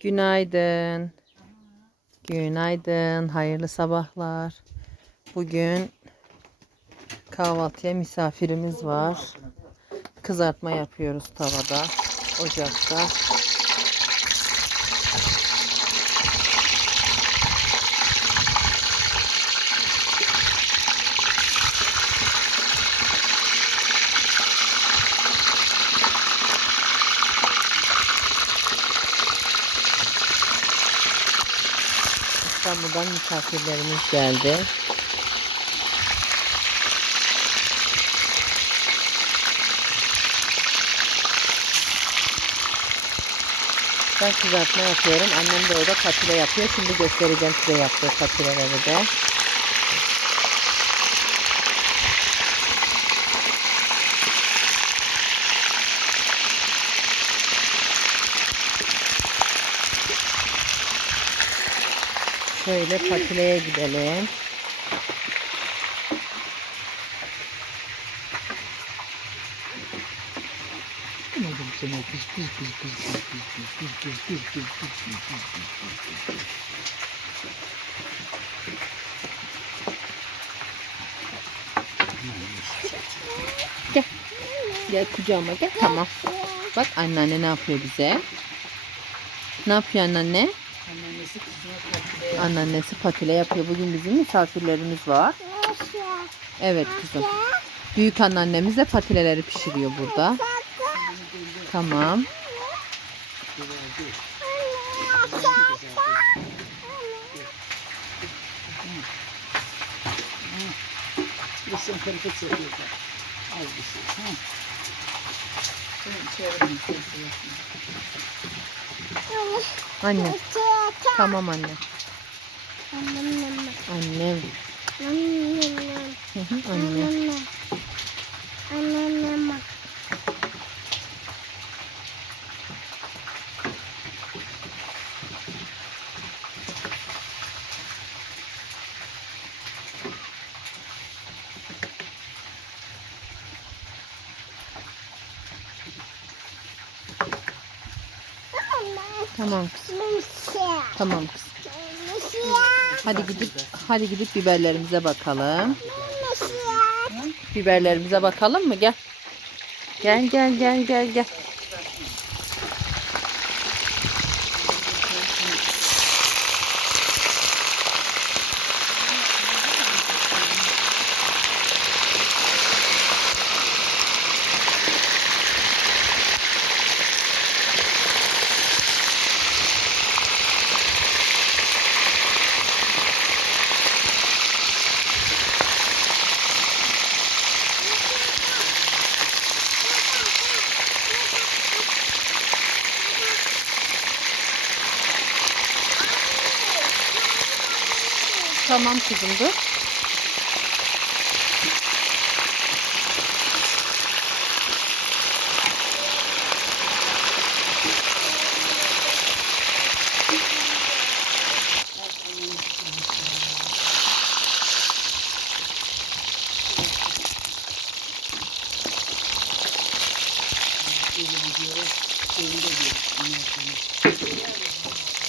Günaydın. Günaydın. Hayırlı sabahlar. Bugün kahvaltıya misafirimiz var. Kızartma yapıyoruz tavada, ocakta. İstanbul'dan misafirlerimiz geldi. Ben kızartma yapıyorum. Annem de orada patile yapıyor. Şimdi göstereceğim size yaptığı patileleri de. Şöyle patileye gidelim. Anladım seni. Pis pis pis. Gel kucağıma gel. Tamam. Bak anneanne ne yapıyor bize? Ne yapıyor anneanne? Anneannesi kızına tatlı Anneannesi patile yapıyor. Bugün bizim misafirlerimiz var. Evet kızım. Büyük anneannemiz de patileleri pişiriyor burada. Tamam. Sen hareket seviyorsun. Az bir şey. Sen çevirin. sen seviyorsun. Anne. Tamam anne. Annem. Annem. Annem. Annem. Tamam kızım. Tamam kızım. Hadi gidip hadi gidip biberlerimize bakalım. Biberlerimize bakalım mı? Gel. Gel gel gel gel gel. Tamam kızım dur.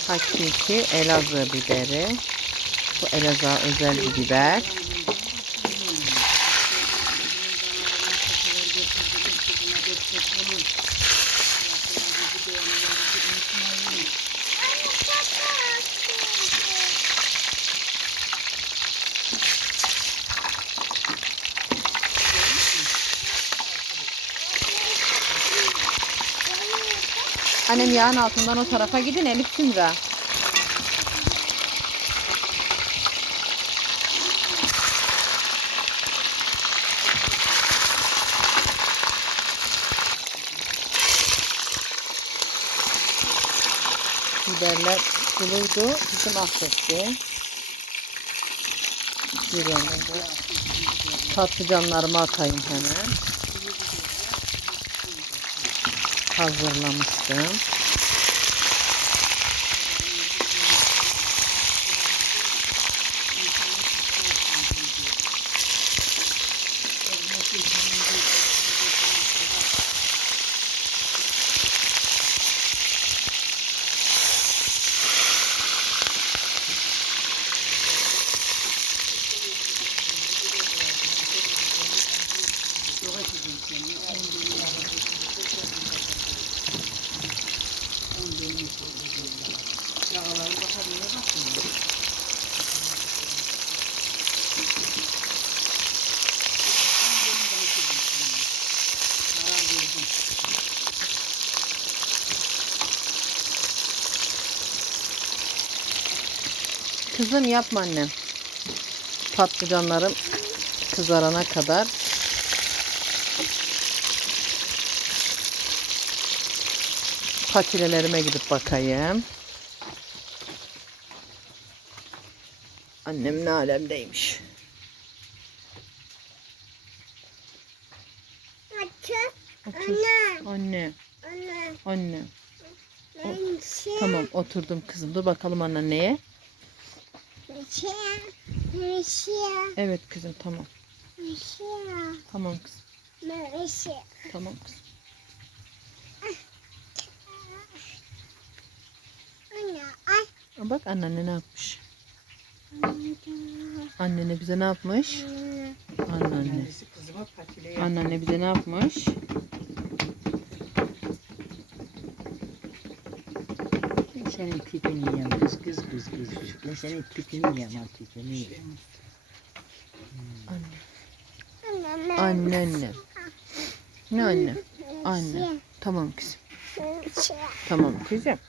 Hakiki Elazığ biberi. Bu Elazığ özel bir biber. Annem yağın altından o tarafa gidin Elif Sümra. Biberler suluydu. Bizim affetti. Yanında patlıcanlarımı atayım hemen. Hazırlamıştım. Kızım yapma annem. Patlıcanlarım kızarana kadar. Patilelerime gidip bakayım. Annem ne alemdeymiş. Otur. Anne, anne. Tamam oturdum kızım. Dur bakalım anneanneye. Evet kızım tamam. Tamam kızım. Tamam kızım. Aa, Bak anneanne ne yapmış. Annene bize ne yapmış? Anneanne. Annesi kızıma patile. Anneanne bize ne yapmış? Ben senin tipini yiyem kız kız kız kız. Ben senin tipini yiyem ha tipini yiyem. Anne. Anneanne. Ne anne? Anne. Tamam kızım. Tamam kızım.